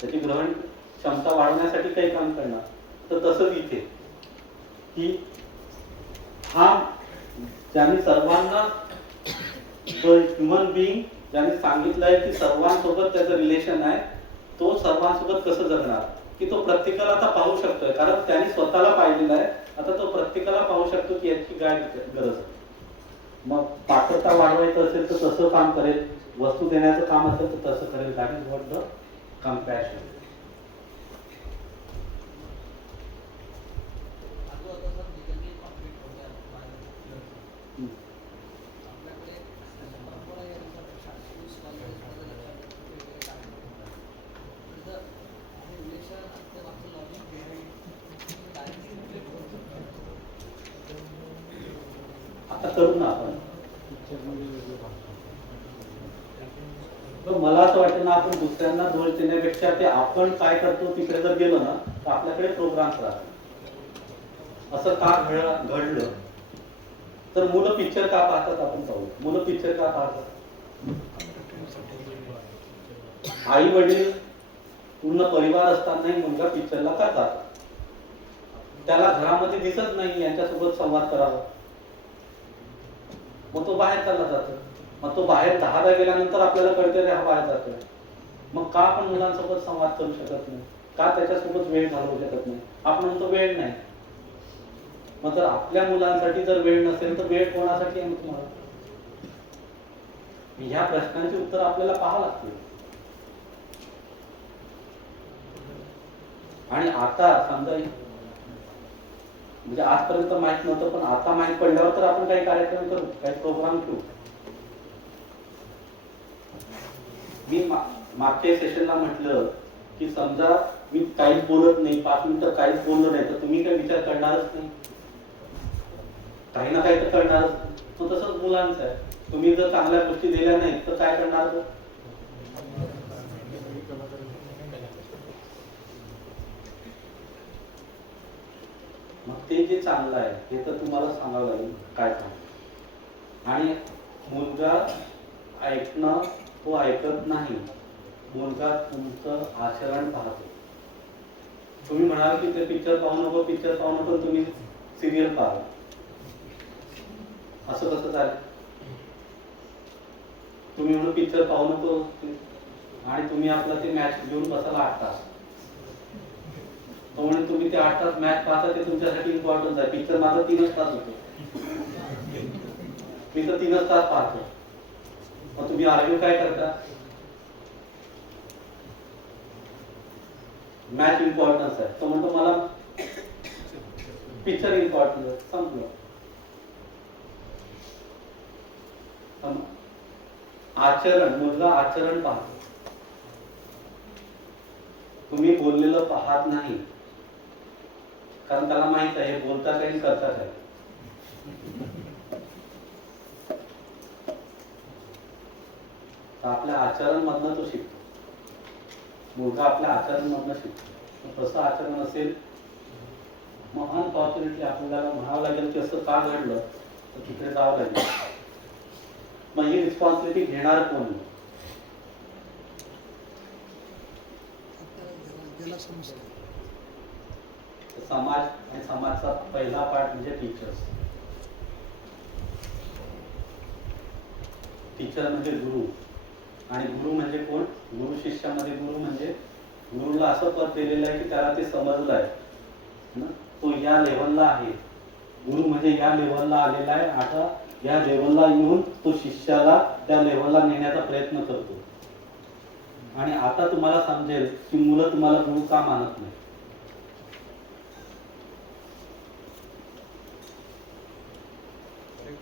त्याची ग्रहण क्षमता वाढवण्यासाठी काही काम करणार. तर तसंच इथे की हा ज्यांनी सर्वांना ह्युमन बिईंग ज्यांनी सांगितलंय की सर्वांसोबत त्याचं रिलेशन आहे, तो सर्वांसोबत कसं जगणार की तो प्रत्येकाला आता पाहू शकतोय. कारण त्यांनी स्वतःला पाहिलेलं आहे. आता तो प्रत्येकाला पाहू शकतो की याची काय गरज आहे. मग पात्रता वाढवायचं असेल तर तसं काम करेल, वस्तू देण्याचं काम असेल तर तसं करेल. That is what the compassion. आता करू ना आपण. पण मला असं वाटतं ना, आपण दुसऱ्यांना दोष देण्यापेक्षा ते आपण काय करतो तिकडे जर गेलो ना तर आपल्याकडे प्रोग्राम्स राहतात. असं का घडलं तर मुलं पिक्चर का पाहतात आपण पाहू. मुलं पिक्चर का पाहतात? आई वडील पूर्ण परिवार असतानाही मुलगा पिक्चरला का जातो? त्याला घरामध्ये दिसत नाही यांच्यासोबत संवाद करावा. मग तो बाहेर चालला जातो. मग तो बाहेर 10दा गेल्यानंतर आपल्याला कळतं रे हा बाहेर जातोय. मग का आपण मुलांसोबत संवाद करू शकत नाही? का त्याच्यासोबत वेळ घालवू शकत नाही? आपण म्हणतो वेळ नाही. मग जर आपल्या मुलांसाठी जर वेळ नसेल तर वेळ कोणासाठी आहे? मग तुम्हाला ह्या प्रश्नांची उत्तर आपल्याला पाहावं लागतील. आणि आता समजा म्हणजे आजपर्यंत माहित नव्हतं, पण आता माहित पडल्यावर तर आपण काही कार्यक्रम करू, काही प्रोग्राम ठेवू. मी मागच्या सेशनला म्हटलं की समजा मी काहीच बोलत नाही, 5 मिनिटं काहीच बोललो नाही, तर तुम्ही काही विचार करणारच नाही, काही ना काही तर करणारच. तो तसंच मुलांचं आहे. तुम्ही जर चांगल्या गोष्टी दिल्या नाहीत तर काय करणार तो? मग ते जे चांगलं आहे ते तर तुम्हाला सांगावं लागेल काय सांग. आणि मुलगा ऐकणं, तो ऐकत नाही, मुलगा तुमचं आचरण पाहतो. तुम्ही म्हणाल की ते पिक्चर पाहू नको, पिक्चर पाहू नको, तुम्ही सिरियल पाहा, असं कसं चालेल? तुम्ही म्हणून पिक्चर पाहू नको आणि तुम्ही आपला ते मॅच घेऊन बसायला 8 तास. म्हणून तुम्ही ते 8 तास मॅच पाहता, ते तुमच्यासाठी इम्पॉर्टन्स आहे. पिक्चर माझा 3च तास होतो, मी तर 3च तास पाहतो. मग तुम्ही आर्ग्यू काय करता? मॅच इम्पॉर्टन्स आहे, तो म्हणतो मला पिक्चर इम्पॉर्टन्स आहे, संपलं. आचरण, मुलगा आचरण पाहतो. तुम्ही बोललेलं पाहत नाही, कारण त्याला माहित आहे हे बोलतात आहे करतात आहे. आपल्या आचरण मधनं तो शिकतो. मुलगा आपल्या आचरण मधनं शिकतो. तसं आचरण असेल मग अनफॉर्च्युनेटली आपल्याला म्हणावं लागेल की असं का घडलं, तर तिकडे जावं लागेल. मग ही रिस्पॉन्सिबिलिटी घेणार कोण? समाज. आणि समाजचा पहिला पार्ट म्हणजे टीचर्स. टीचर म्हणजे गुरु. आणि गुरु म्हणजे कोण? गुरु शिष्यामध्ये गुरु म्हणजे गुरुला असं पद दिलेलं आहे की त्याला ते समजलं आहे ना, तो या लेवलला आहे. गुरु म्हणजे या लेवलला आलेला आहे, आता या लेवलला येऊन तो शिष्याला त्या लेवलला नेण्याचा प्रयत्न करतो. आणि आता तुम्हाला समजेल की मुलं तुम्हाला गुरु का मानत नाही.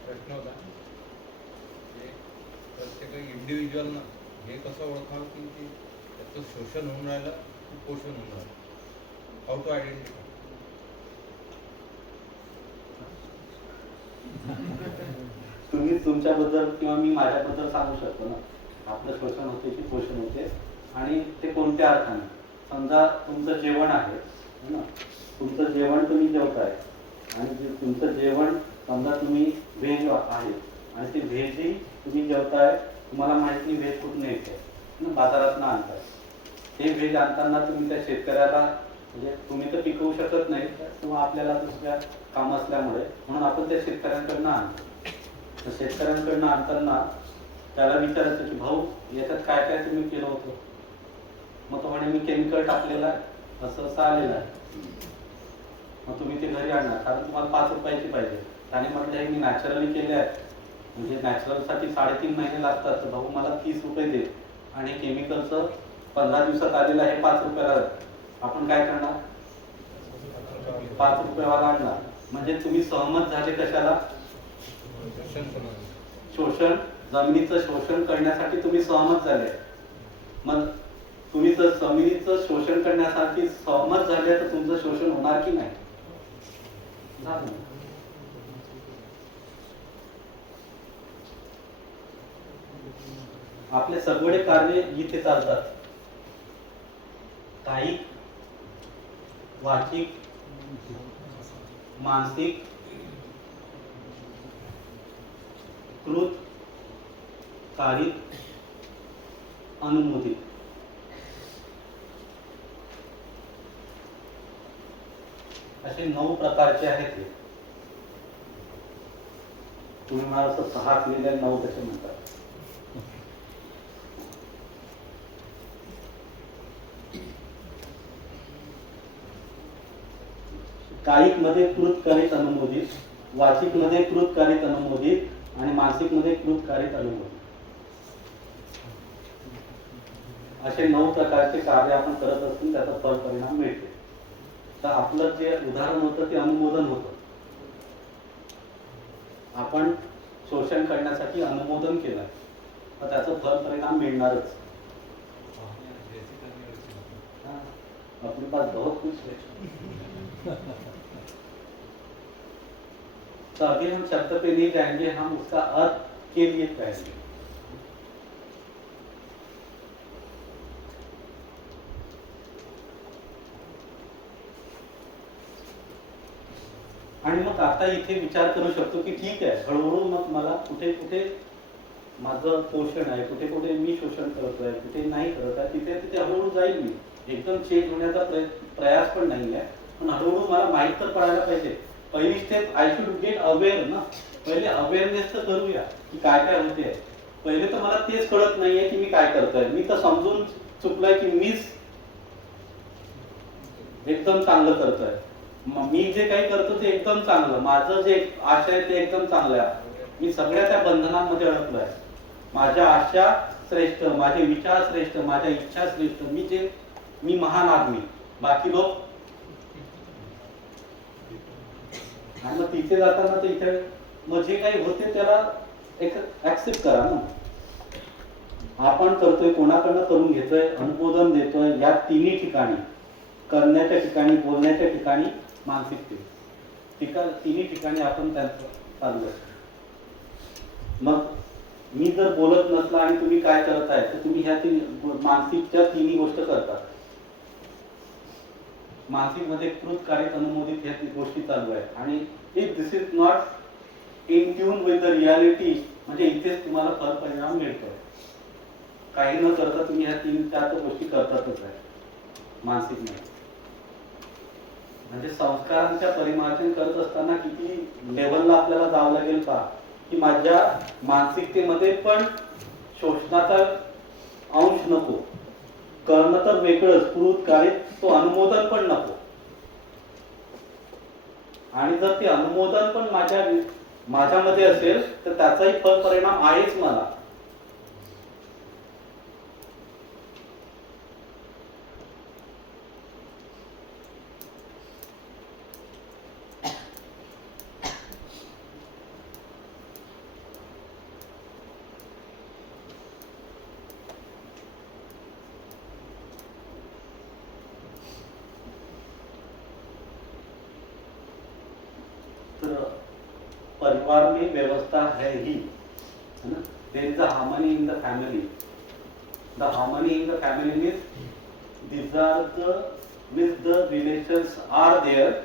प्रश्न होता प्रत्येक इंडिव्हिज्युअल हे कसं ओळखावं की ते त्याचं शोषण होऊन राहिलं की पोषण होऊन राहिलं? How to identify? तुम्ही तुमच्याबद्दल किंवा मी माझ्याबद्दल सांगू शकतो ना, आपलं शोषण होते की पोषण होते, आणि ते कोणत्या अर्थाने. समजा तुमचं जेवण आहे ना, तुमचं जेवण तुम्ही जेवताय, आणि जे तुमचं जेवण समजा तुम्ही व्हेज आहे आणि ते व्हेजही तुम्ही जेवताय, तुम्हाला माहित नाही व्हेज कुठून येते, बाजारात ना आणताय. ते व्हेज आणताना तुम्ही त्या शेतकऱ्याला, म्हणजे तुम्ही तर पिकवू शकत नाही किंवा आपल्याला दुसऱ्या काम असल्यामुळे, म्हणून आपण त्या शेतकऱ्यांकडनं आणतो. तर शेतकऱ्यांकडनं आणताना त्याला विचारायचं की भाऊ याच्यात काय काय तुम्ही केलं होतं? मग तो म्हणे मी केमिकल टाकलेलं आहे, असं असं आलेलं आहे. मग तुम्ही ते घरी आणणार, कारण तुम्हाला 5 रुपयाची पाहिजे. त्याने म्हटलं हे मी नॅचरली केले आहे, म्हणजे नॅचरलसाठी 3.5 महिने लागतात, तर भाऊ मला 30 रुपये दे, आणि केमिकलचं 15 दिवसात आलेलं आहे 5 रुपयाला. आपण काय करणार? 5 रुपयावाला आणणार. म्हणजे तुम्ही सहमत झाले कशाला? शोषण, जमिनीचं शोषण करण्यासाठी तुम्ही सहमत झाले. मग तुम्ही जर जमिनीचं शोषण करण्यासाठी सहमत झाले तर तुमचं शोषण होणार की नाही? झालं. आपले सगळे कार्य इथे चालतात. कायिक, वाचिक, मानसिक, कृत, कारिक, अनुमोदित. असे 9 प्रकारचे आहेत. तुम्ही मला असं 6 केलेले 9 कसे म्हणतात? कायिक मध्ये कृत, कारिक, अनुमोदित, वाचिक मध्ये कृत, कारिक, अनुमोदित, आणि मानसिक मध्ये कृत, कारिक, अनुमोदित. असे 9 प्रकारचे कार्य आपण करत असतो, त्याचा फळ परिणाम मिळते. तर आपलं जे उदाहरण होतं ते अनुमोदन होतं. आपण शोषण करण्यासाठी अनुमोदन केलं, तर त्याचं फळ परिणाम मिळणारच. हाँ, अपने पास बहुत कुछ है. तो अभी हम शब्द पे नहीं जाएंगे, हम उसका अर्थ के लिए जाएंगे. आणि मग आता इथे विचार करू शकतो की ठीक आहे, हळूहळू मग मला कुठे कुठे माझं पोषण आहे, कुठे कुठे मी शोषण करतोय, कुठे नाही करत आहे, तिथे तिथे हळूहळू जाईल मी. एकदम चेंज होण्याचा प्रयास पण नाही आहे, पण हळूहळू मला माहीत तर पडायला पाहिजे. पहिली step I should get aware ना. पहिले अवेअरनेस तर करूया की काय काय होते. पहिले तर मला तेच कळत नाहीये की मी काय करतोय. मी तर समजून चुकलोय की मीच एकदम चांगलं करतोय. मी जे काही करतो ते एकदम चांगलं, माझं जे आशा आहे ते एकदम चांगलं आहे. मी सगळ्या त्या बंधनांमध्ये अडकलोय. माझ्या आशा श्रेष्ठ, माझे विचार श्रेष्ठ, माझ्या इच्छा श्रेष्ठ, मी महान आदमी, बाकी लोक. आणि मग तिथे जाताना ते इथे मग जे काही होते त्याला एक ऍक्सेप्ट करा ना. आपण करतोय, कोणाकडनं करून घेतोय, अनुमोदन देतोय, या तिन्ही ठिकाणी, करण्याच्या ठिकाणी, बोलण्याच्या ठिकाणी, मानसिकते तिन्ही ठिकाणी आपण त्यांचं चालू असतो. मग मी जर बोलत नसला आणि तुम्ही काय करत आहे, तर तुम्ही ह्या मानसिकच्या तिन्ही गोष्ट करतात. मानसिक मध्ये कृतकार्य, अनुमोदित ह्या गोष्टी चालू आहेत. आणि if this is not in tune with the reality, म्हणजे इथेच तुम्हाला फळ परिणाम मिळतोय. काही न करता तुम्ही ह्या 3-4 गोष्टी करतातच आहे मानसिक मध्ये. म्हणजे संस्कारांच्या परिमार्जन करत असताना किती लेवलला आपल्याला जावं लागेल का, की माझ्या मानसिकतेमध्ये पण शोषणाचा अंश नको, कर्म तर वेगळंच, कृत कार्य, तो अनुमोदन पण नको. आणि जर ते अनुमोदन पण माझ्यामध्ये असेल तर त्याचाही फळ परिणाम आहेच मला. परिवार में व्यवस्था है ही, है ना. There is a harmony in the family. The harmony in the family means the relations are there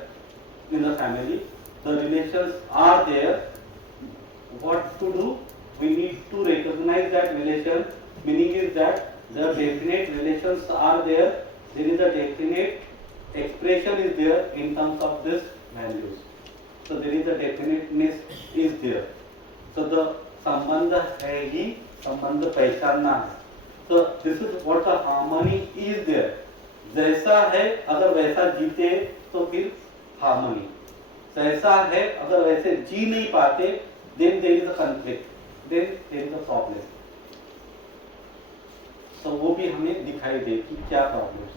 in the family. The relations are there. What to do? We need to recognize that relation. Meaning is that the definite relations are there. There is a definite expression is there in terms of this values. So there is a definiteness is there. So the संबंध है ही संबंध पहचानना है. So this is what the harmony is there. जैसा है अगर वैसा जीते तो फिर हार्मनी. जैसा है अगर वैसे जी नहीं पाते, then there is a conflict, then there is a problem. तो वो भी हमें दिखाई दे कि क्या प्रॉब्लम है,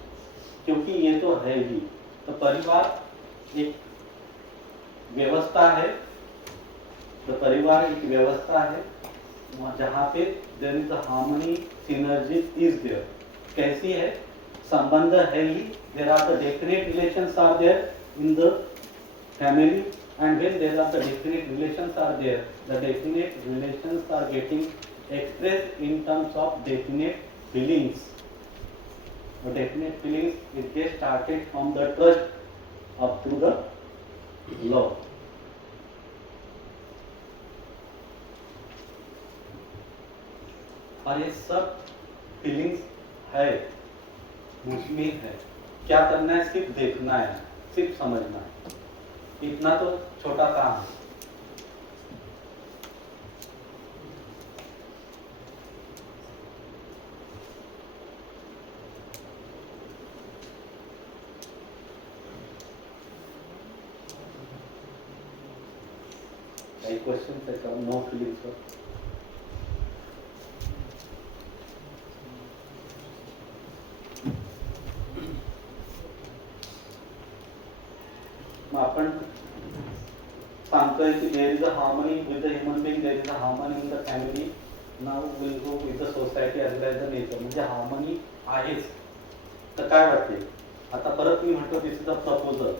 क्योंकि ये तो है ही. तो परिवार एक व्यवस्था है. तो परिवार एक व्यवस्था है जहाँ पे there is a harmony, synergy is there. कैसी है? संबंध है ही. There are the definite relations are there in the family. And when there are the definite relations are there, the definite relations are getting expressed in terms of definite feelings. The definite feelings, it gets started from the trust up to the love. और ये सब feelings है, मुझमें है. क्या करना है? सिर्फ देखना है, सिर्फ समझना है. इतना तो छोटा काम है. Any questions? No feelings, sir. मग आपण सांगतोय की there is a harmony with the human being, there is a harmony in the family, now will go with the society as well as the nature. म्हणजे harmony आहेच. तर काय वाटते आता परत मी म्हणतो दिस इज अ प्रपोजल.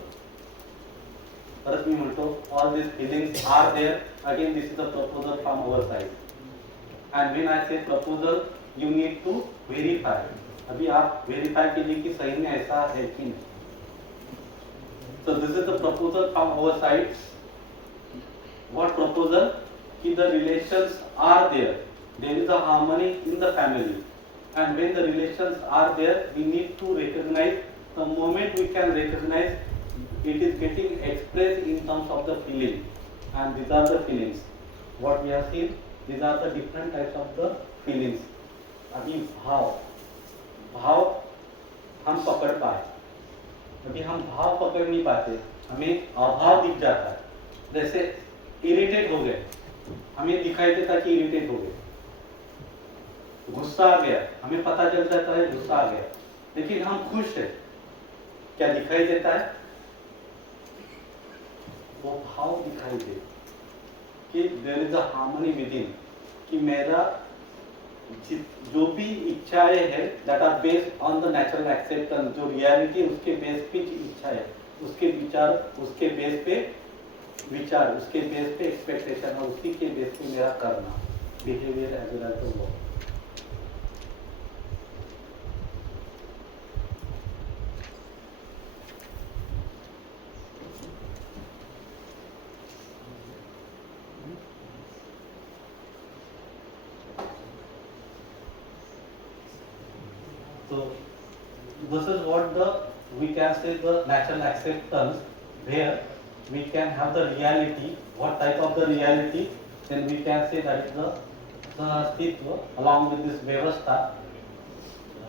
परत मी म्हणतो all this feelings are there. Again this is a proposal from our side. And when I say proposal you need to verify. अभी आप वेरीफाई कीजिए कि सही में ऐसा है कि नहीं. So this is the proposal from our side. What proposal? Ki the relations are there. There is a harmony in the family. And when the relations are there, we need to recognize. The moment we can recognize, it is getting expressed in terms of the feeling. And these are the feelings. What we have seen, these are the different types of the feelings. अभी भाव हम पकड़ पाए. अभी हम भाव पकड़ नहीं पाते, हमें अभाव दिख जाता है. जैसे इरिटेट हो गए, हमें दिखाई देता कि इरिटेट हो गए. गुस्सा आ गया, हमें पता चल जाता है गुस्सा आ गया. लेकिन हम खुश है, क्या दिखाई देता है? वो भाव दिखाई दे कि there is a harmony within. कि मेरा जो भी इच्छाएं है that are based on the natural acceptance. जो रियलिटी उसके बेस पे इच्छा है, उसके विचार, उसके बेस पे विचार, उसके बेस पे एक्सपेक्टेशन, और उसी के बेस पे मेरा करना behaviour as well as the work. So this is what we can say the natural acceptance, where we can have the reality. What type of the reality? Then we can say that is the Sahastitva along with this Vyavastha,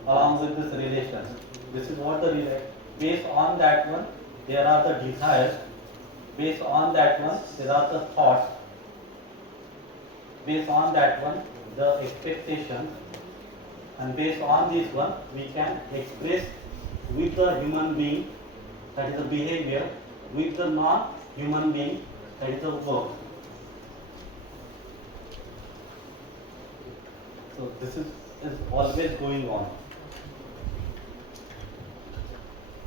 along with this relations. This is what the based on that one there are the desires, based on that one there are the thoughts, based on that one the expectations, and based on this one we can express with the human being, that is the behavior, with the non-human being, that is the work. So this is always going on.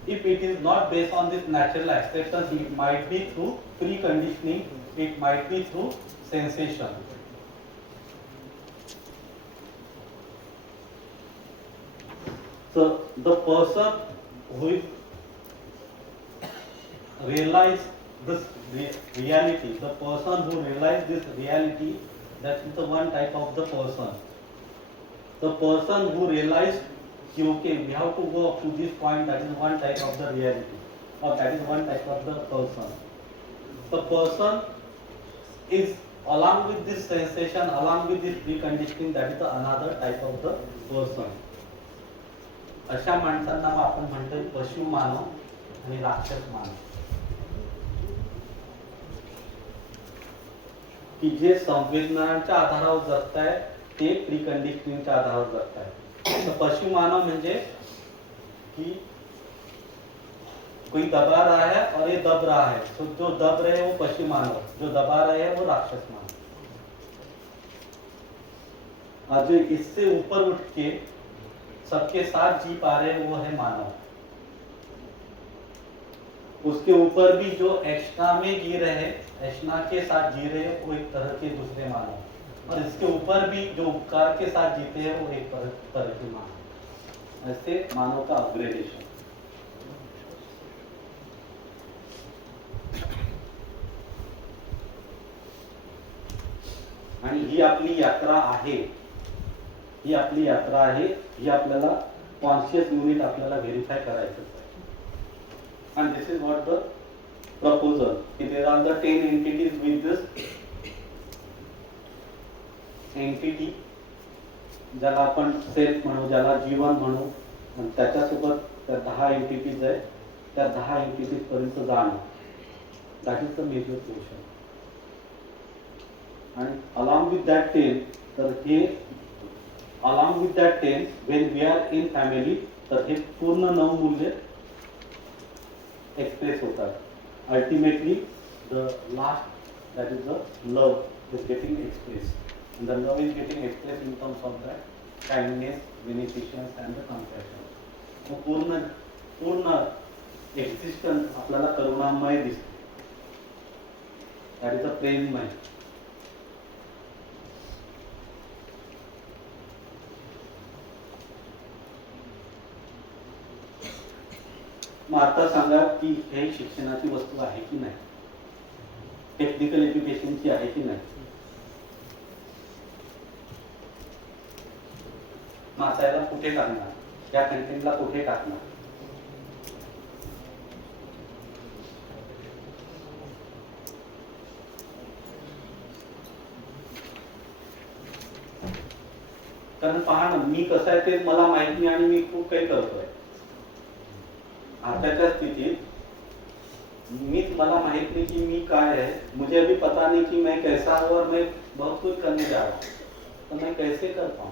If it is not based on this natural acceptance, it might be through preconditioning, it might be through sensation. So the person who realize this reality, the person who realize this reality, that is the one type of the person. The person who realize okay, we have to go up to this point, that is one type of the reality, or that is one type of the person. The person is along with this sensation, along with this preconditioning, that is the another type of the person. अशा माणसांना आपण म्हणतोय पशु मानव आणि राक्षस मानव. की जे संवेदनांच्या आधारावर जगताय ते प्रीकंडिशनिंगच्या आधारावर जगताय. तर पशु मानव म्हणजे कि कोई दबा रहा है और ये दब रहा है, तो जो दब रहे वो पशु मानव, जो दबा रहे हैं वो राक्षस मानव. आज इससे ऊपर उठ के सबके साथ जी पा रहे वो है मानव. उसके ऊपर भी जो एक्स्ट्रा में जी रहे, एक्स्ट्रा के साथ जी रहे वो एक तरह के दूसरे मानव, और इसके ऊपर भी जो उपकार के साथ जीते हैं वो एक तरह के मानव. ऐसे मानव का अपग्रेडेशन. आणि ही आपली यात्रा आहे, ही आपली यात्रा आहे, ही आपल्याला कॉन्शियस युनिट आपल्याला व्हेरीफाय करायचं आहे. And this is what the proposal. There are the 10 entities with this entity, ज्याला आपण सेल्फ म्हणू, ज्याला जीवन म्हणू, आणि त्याच्यासोबत त्या 10 एंटिटीज आहेत. त्या 10 एंटिटीज पर्यंत जाणं, that is the major question. आणि अलॉंग विथ दॅट 10, तर हे along with that 10 when we are in family, तर हे पूर्ण 9 मूल्य एक्सप्रेस होतात. ultimately the last, that is the love, is getting expressed, and the love is getting expressed in terms of that kindness, beneficence and the compassion. मग पूर्ण पूर्ण existence आपल्याला करुणामय दिसते, that is the प्रेममय. मग आता सांगा की हे शिक्षणाची वस्तू आहे की नाही, टेक्निकल एज्युकेशनची आहे की नाही. मग आता याला कुठे टाकणार, या कंटेंटला कुठे टाकणार. कारण पहा ना, मी कसं आहे ते मला माहित नाही आणि मी खूप काही करतोय. आताच्या स्थितीत मीच मला माहित नहीं कि मी काय है, मुझे अभी पता नहीं कि मैं कैसा हूँ और मैं बहुत कुछ करने जा रहा हूँ, तो मैं कैसे कर पाऊँ.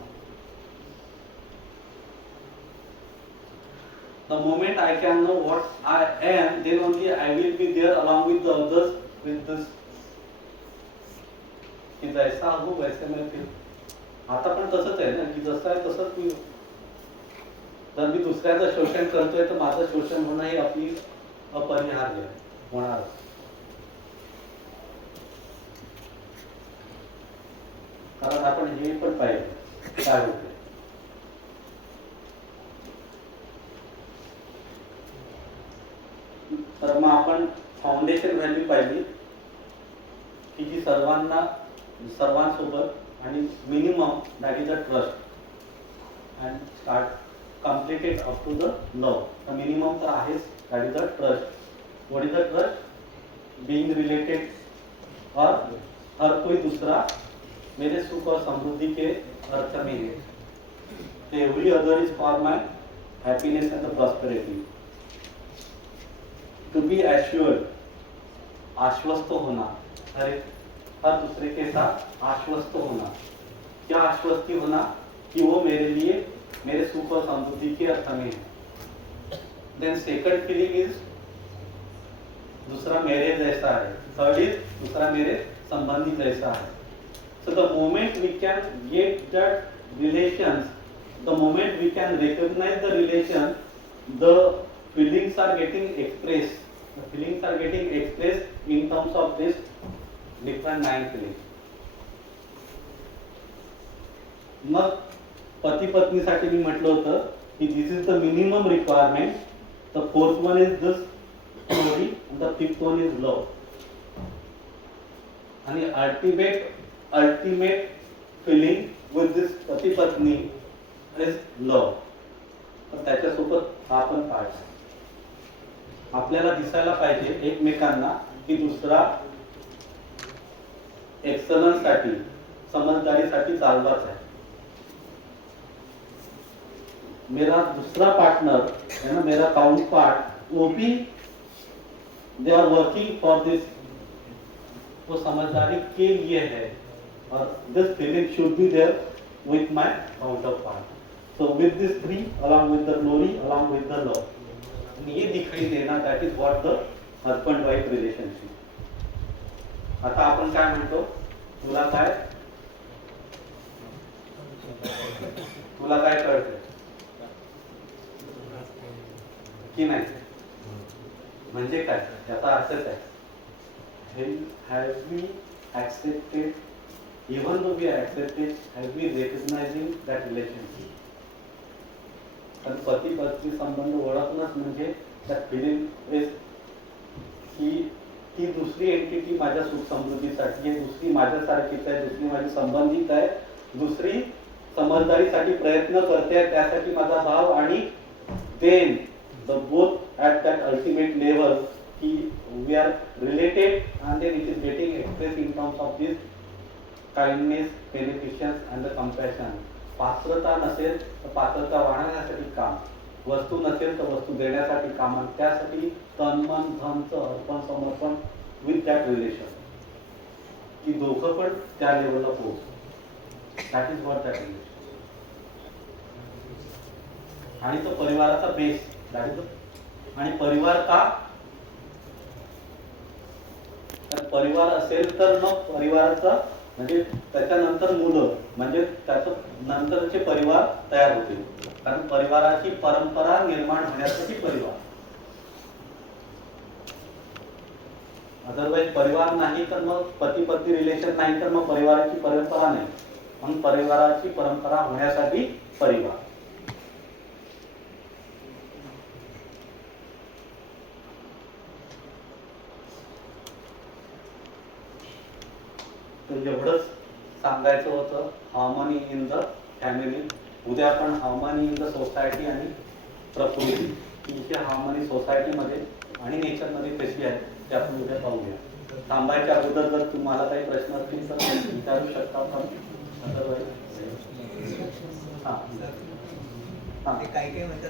The moment I can know what I am, then only I will be there along with the others with this. कि जैसा हूँ वैसे मैं फिर. आता पण तसंच आहे ना, की जसं आहे तसंच मी. जर मी दुसऱ्याचं शोषण करतोय तर माझं शोषण होणं हे आपली अपरिहार्य होणार. कारण आपण हे पण पाहिजे काय होते. तर मग आपण फाउंडेशन व्हॅल्यू पाहिली की जी सर्वांसोबत आणि minimum, that is a trust and start completed up to the love. The minimum तर आहेच, that is the trust. What is the trust? Being related, और हर कोई दूसरा मेरे सुख और समृद्धि के अर्थ में है. Every other is for my happiness and the prosperity. To be assured, आश्वस्त होना, हर दूसरे के साथ आश्वस्त होना. क्या आश्वस्ति होना कि वो मेरे लिए मेरे सुख और समृद्धि के अर्थ में है. देन सेकंड फीलिंग इज दूसरा मेरे जैसा है. थर्ड इज दूसरा मेरे संबंधी जैसा है. So the moment we can get that relations, the moment we can recognise the relation, the feelings are getting express. The feelings are getting express in terms of this different 9 feelings. मग पती पत्नीसाठी मी म्हटलं होतं की this is the minimum requirement. The fourth one is this story and the fifth one is love. आणि ultimate feeling with this पती पत्नी इज लव. तर त्याच्यासोबत हा पण पार्ट आहे. आपल्याला दिसायला पाहिजे एकमेकांना की दुसरा एक्सलन्स साठी, समजदारीसाठी चालवाच आहे. मेरा दूसरा पार्टनर है ना, मेरा काउंट पार्ट, वो भी they are working for this, वो समझदारी के लिए है. और this feeling should be there with my counterpart. So with this three, along with the glory, along with the love, ये दिखाई देना, that is what the husband wife relationship. आता आपण काय म्हणतो, तुला काय कळते की नाही, म्हणजे काय, याचा अर्थच आहे. Have we accepted, even though we are accepted, have we recognizing that relationship? कारण पती पत्नी संबंध ओळखणंच म्हणजे त्या फिलिंग इज की ती दुसरी एंटिटी माझ्या सुख समृद्धीसाठी आहे, दुसरी माझ्यासारखीच आहे, दुसरी माझी संबंधित आहे, दुसरी समजदारीसाठी प्रयत्न करते, त्यासाठी माझा भाव. आणि then the both at that ultimate level, we are related and then it is getting expressed in terms of this kindness, beneficence and the compassion. पात्रता नसेल तर पात्रता वाढवण्यासाठी काम, वस्तू नसेल तर वस्तू देण्यासाठी काम, आणि त्यासाठी तन मन धनचं अर्पण समर्पण विथ दॅट रिलेशन, की दोघं पण त्या लेवलला पोहोचू. That is what that relation. आणि तो परिवाराचा बेस, आणि परिवार का, तर परिवार असेल तर मग परिवाराचा म्हणजे त्याच्यानंतर मुलं म्हणजे त्याचं नंतरचे परिवार तयार होतील. कारण परिवाराची परंपरा निर्माण होण्यासाठी परिवार. अदरवाईज परिवार नाही तर मग पती पत्नी रिलेशन नाही तर मग परिवाराची परंपरा नाही. म्हणून परिवाराची परंपरा होण्यासाठी परिवार. तर एवढंच सांगायचं होतं हार्मनी इन द फॅमिली. उद्या आपण हार्मनी इन द सोसायटी आणि प्रकृती ही हार्मनी सोसायटीमध्ये आणि नेचरमध्ये कशी आहे ते आपण उद्या पाहूया. थांबायच्या अगोदर जर तुम्हाला काही प्रश्न असतील तर विचारू शकता. पण अदरवाईज काही काही म्हणतात